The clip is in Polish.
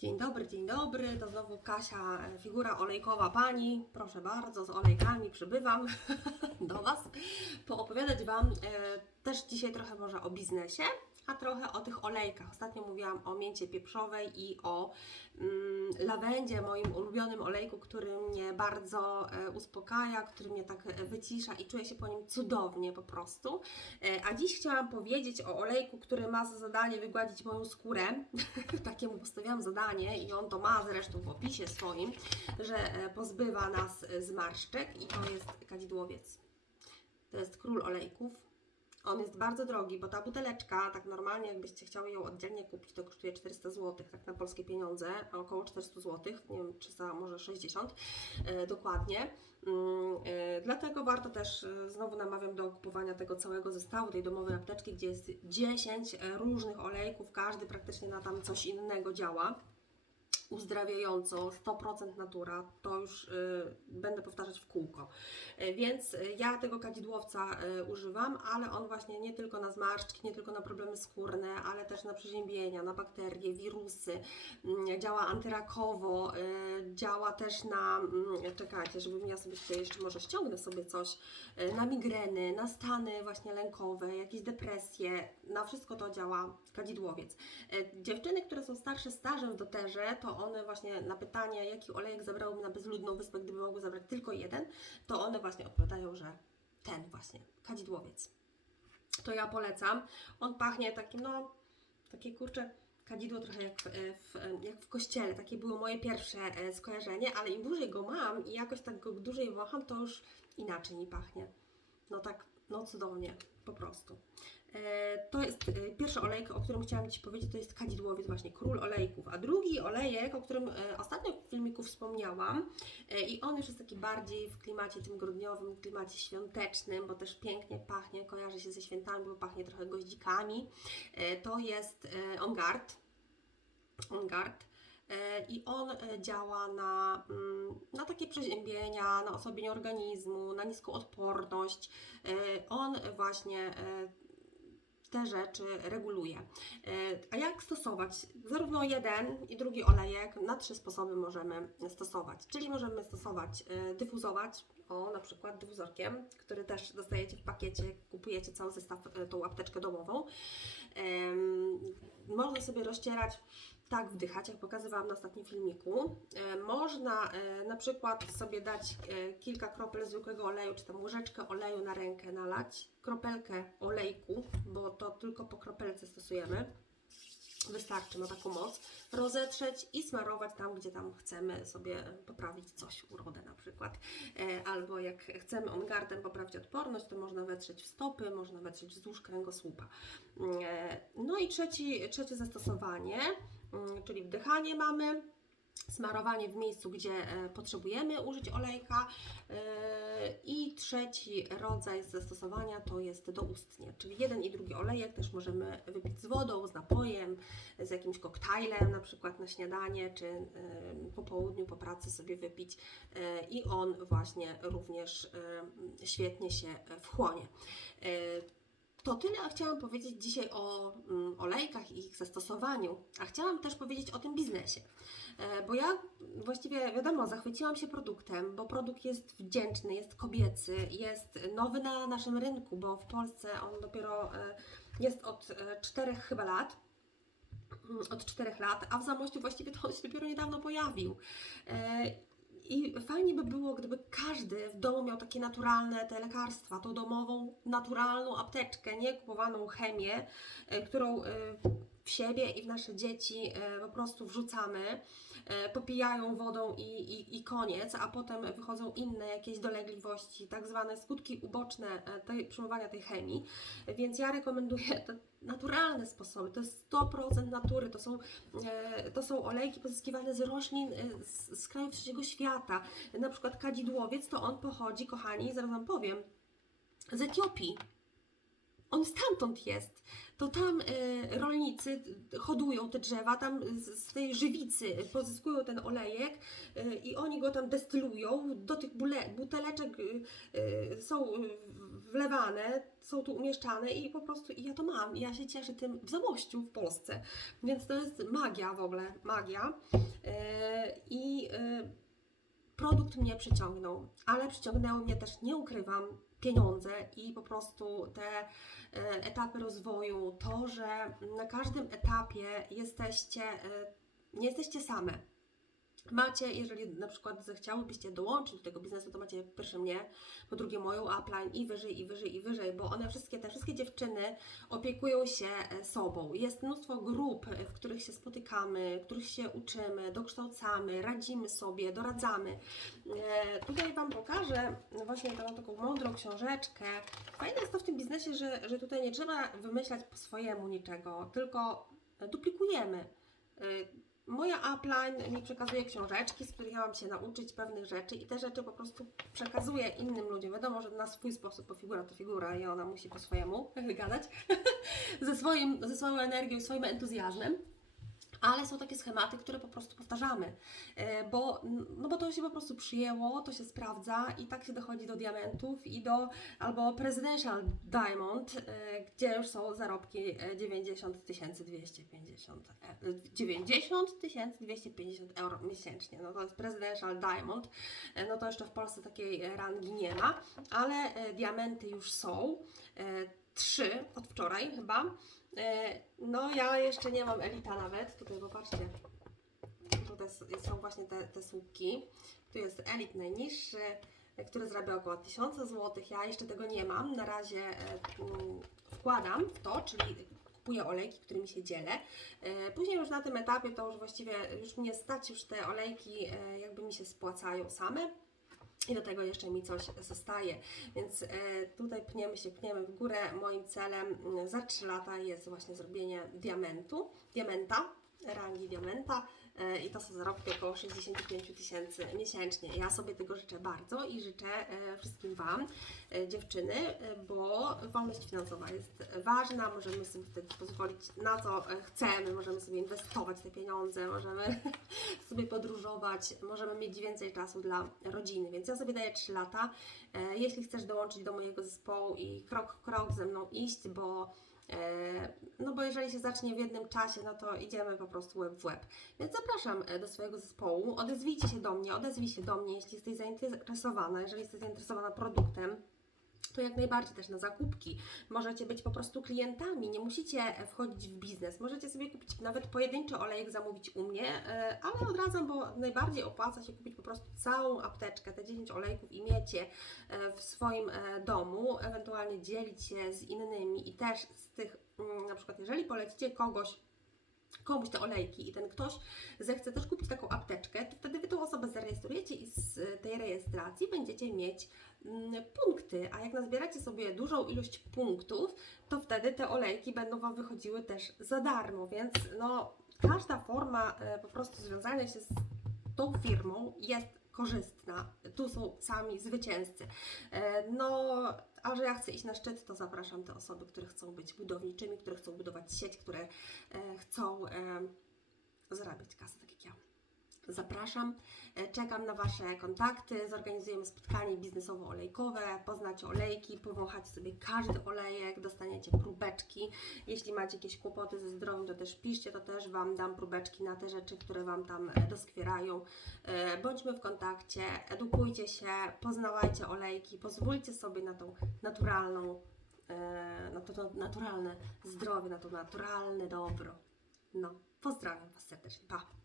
Dzień dobry, dzień dobry. To znowu Kasia, e, figura olejkowa pani. Proszę bardzo, z olejkami przybywam do Was. Poopowiadać Wam e, też dzisiaj trochę może o biznesie, a trochę o tych olejkach. Ostatnio mówiłam o mięcie pieprzowej i o mm, lawendzie, moim ulubionym olejku, który mnie bardzo e, uspokaja, który mnie tak e, wycisza i czuję się po nim cudownie po prostu. E, a dziś chciałam powiedzieć o olejku, który ma za zadanie wygładzić moją skórę. Takie mu postawiłam zadanie i on to ma zresztą w opisie swoim, że e, pozbywa nas e, zmarszczek i to jest kadzidłowiec. To jest król olejków. On jest bardzo drogi, bo ta buteleczka, tak normalnie jakbyście chciały ją oddzielnie kupić, to kosztuje 400 zł, tak na polskie pieniądze, około 400 zł, nie wiem czy za może 60 e, dokładnie. Mm, e, dlatego warto też, e, znowu namawiam do kupowania tego całego zestawu, tej domowej apteczki, gdzie jest 10 e, różnych olejków, każdy praktycznie na tam coś innego działa uzdrawiająco, 100% natura, to już y, będę powtarzać w kółko. Y, więc y, ja tego kadzidłowca y, używam, ale on właśnie nie tylko na zmarszczki, nie tylko na problemy skórne, ale też na przeziębienia, na bakterie, wirusy, mm, działa antyrakowo, y, działa też na, mm, czekajcie, żebym ja sobie tutaj jeszcze może ściągnę sobie coś, y, na migreny, na stany właśnie lękowe, jakieś depresje, na wszystko to działa kadzidłowiec. E, Dziewczyny, które są starsze stażem w doterze, to one właśnie na pytanie, jaki olejek zabrałyby na bezludną wyspę, gdyby mogły zabrać tylko jeden, to one właśnie odpowiadają, że ten właśnie, kadzidłowiec. To ja polecam. On pachnie takim, no, takie kurcze kadzidło trochę jak w, e, w, jak w kościele. Takie było moje pierwsze e, skojarzenie, ale im dłużej go mam i jakoś tak go dłużej wącham, to już inaczej mi pachnie. No tak, no cudownie, po prostu. E, To jest e, pierwszy olejek, o którym chciałam Ci powiedzieć, to jest kadzidłowiec, właśnie król olejków. A drugi olejek, o którym e, ostatnio w filmiku wspomniałam i on już jest taki bardziej w klimacie tym grudniowym, klimacie świątecznym, bo też pięknie pachnie, kojarzy się ze świętami, bo pachnie trochę goździkami. To jest On Guard. On Guard. E, I on działa na, mm, na takie przeziębienia, na osłabienie organizmu, na niską odporność. On właśnie te rzeczy reguluje. E, A jak stosować? Zarówno jeden i drugi olejek na trzy sposoby możemy stosować. Czyli możemy stosować, e, dyfuzować, o na przykład dyfuzorkiem, który też dostajecie w pakiecie, kupujecie cały zestaw, e, tą apteczkę domową. Można sobie rozcierać tak wdychać, jak pokazywałam na ostatnim filmiku. E, Można e, na przykład sobie dać e, kilka kropel zwykłego oleju, czy tam łyżeczkę oleju na rękę nalać, kropelkę olejku, bo to tylko po kropelce stosujemy. Wystarczy, ma taką moc. Rozetrzeć i smarować tam, gdzie tam chcemy sobie poprawić coś, urodę na przykład. Albo jak chcemy on-gardem poprawić odporność, to można wetrzeć w stopy, można wetrzeć wzdłuż kręgosłupa. No i trzeci, trzecie zastosowanie, czyli wdychanie mamy, smarowanie w miejscu, gdzie e, potrzebujemy użyć olejka. E, I trzeci rodzaj zastosowania to jest doustnie, czyli jeden i drugi olejek też możemy wypić z wodą, z napojem, z jakimś koktajlem, na przykład na śniadanie, czy e, po południu, po pracy sobie wypić. I on właśnie również świetnie się wchłonie. E, to tyle, chciałam powiedzieć dzisiaj o mm, olejkach i ich zastosowaniu, a chciałam też powiedzieć o tym biznesie. E, Bo ja właściwie, wiadomo, zachwyciłam się produktem, bo produkt jest wdzięczny, jest kobiecy, jest nowy na naszym rynku, bo w Polsce on dopiero e, jest od 4 chyba lat. Mm, Od 4 lat, a w Zamościu właściwie to on się dopiero niedawno pojawił. I fajnie by było, gdyby każdy w domu miał takie naturalne te lekarstwa, tą domową, naturalną apteczkę, nie kupowaną chemię, e, którą e, w siebie i w nasze dzieci e, po prostu wrzucamy, e, popijają wodą i, i, i koniec, a potem wychodzą inne jakieś dolegliwości, tak zwane skutki uboczne e, tej, przyjmowania tej chemii. Więc ja rekomenduję te naturalne sposoby. To jest 100% natury. To są, to są olejki pozyskiwane z roślin z, z krajów trzeciego świata. Na przykład kadzidłowiec, to on pochodzi, kochani, zaraz Wam powiem, z Etiopii. On stamtąd jest. To tam e, rolnicy hodują te drzewa, tam z, z tej żywicy pozyskują ten olejek e, i oni go tam destylują. Do tych bule, buteleczek e, e, są wlewane, są tu umieszczane i po prostu i ja to mam. Ja się cieszę tym w Zamościu w Polsce. Więc to jest magia w ogóle, magia. I e, produkt mnie przyciągnął, ale przyciągnęły mnie też, nie ukrywam, pieniądze i po prostu te e, etapy rozwoju, to, że na każdym etapie jesteście, e, nie jesteście same. Macie, jeżeli na przykład zechciałybyście dołączyć do tego biznesu, to macie pierwsze mnie, po drugie moją upline i wyżej, i wyżej, i wyżej, bo one wszystkie, te wszystkie dziewczyny opiekują się e, sobą. Jest mnóstwo grup, e, w których się spotykamy, w których się uczymy, dokształcamy, radzimy sobie, doradzamy. E, tutaj Wam pokażę właśnie tą taką mądrą książeczkę. Fajne jest to w tym biznesie, że, że tutaj nie trzeba wymyślać po swojemu niczego, tylko duplikujemy. Moja upline mi przekazuje książeczki, z których ja mam się nauczyć pewnych rzeczy i te rzeczy po prostu przekazuję innym ludziom. Wiadomo, że na swój sposób, bo figura to figura i ona musi po swojemu gadać, ze, swoim, ze swoją energią, swoim entuzjazmem. Ale są takie schematy, które po prostu powtarzamy, e, bo, no bo to się po prostu przyjęło, to się sprawdza i tak się dochodzi do diamentów i do albo Presidential Diamond, e, gdzie już są zarobki e, 90 250 e, 90 250 euro miesięcznie. No to jest Presidential Diamond, e, no to jeszcze w Polsce takiej rangi nie ma, ale diamenty już są. Trzy od wczoraj chyba. E, No ja jeszcze nie mam Elita nawet. Tutaj popatrzcie. Tutaj są właśnie te, te słupki. Tu jest Elit najniższy, e, który zarabia około 1000 zł. Ja jeszcze tego nie mam. Na razie e, mm, wkładam w to, czyli kupuję olejki, którymi się dzielę. Później już na tym etapie to już właściwie już mnie stać, już te olejki jakby mi się spłacają same. I do tego jeszcze mi coś zostaje. Więc e, tutaj pniemy się, pniemy w górę. Moim celem mm, za 3 lata jest właśnie zrobienie diamentu, diamenta, rangi diamenta i to są zarobki około 65 000 tysięcy miesięcznie. Ja sobie tego życzę bardzo i życzę e, wszystkim Wam, e, dziewczyny, e, bo wolność finansowa jest ważna, możemy sobie wtedy pozwolić na co e, chcemy, możemy sobie inwestować te pieniądze, możemy sobie podróżować, możemy mieć więcej czasu dla rodziny, więc ja sobie daję 3 lata. E, Jeśli chcesz dołączyć do mojego zespołu i krok krok ze mną iść, bo e, no bo jeżeli się zacznie w jednym czasie, no to idziemy po prostu łeb w łeb. Więc zapraszam e, do swojego zespołu, odezwijcie się do mnie, odezwij się do mnie, jeśli jesteś zainteresowana, jeżeli jesteś zainteresowana produktem, to jak najbardziej też na zakupki. Możecie być po prostu klientami, nie musicie wchodzić w biznes. Możecie sobie kupić nawet pojedynczy olejek, zamówić u mnie, e, ale odradzam, bo najbardziej opłaca się kupić po prostu całą apteczkę, te 10 olejków i mieć je e, w swoim e, domu, ewentualnie dzielić się z innymi i też z tych, mm, na przykład jeżeli polecicie kogoś, komuś te olejki i ten ktoś zechce też kupić taką apteczkę, to wtedy Wy tą osobę zarejestrujecie i z tej rejestracji będziecie mieć mm, punkty, a jak nazbieracie sobie dużą ilość punktów, to wtedy te olejki będą Wam wychodziły też za darmo, więc no każda forma e, po prostu związania się z tą firmą jest korzystna. Tu są sami zwycięzcy. E, No, a że ja chcę iść na szczyt, to zapraszam te osoby, które chcą być budowniczymi, które chcą budować sieć, które e, chcą e, zarabiać kasę. Zapraszam, e, czekam na Wasze kontakty, zorganizujemy spotkanie biznesowo-olejkowe, poznacie olejki, powąchacie sobie każdy olejek, dostaniecie próbeczki. Jeśli macie jakieś kłopoty ze zdrowiem, to też piszcie, to też Wam dam próbeczki na te rzeczy, które Wam tam e, doskwierają. E, Bądźmy w kontakcie, edukujcie się, poznawajcie olejki, pozwólcie sobie na tą naturalną, na to naturalne zdrowie, na to naturalne dobro. No, pozdrawiam Was serdecznie, pa!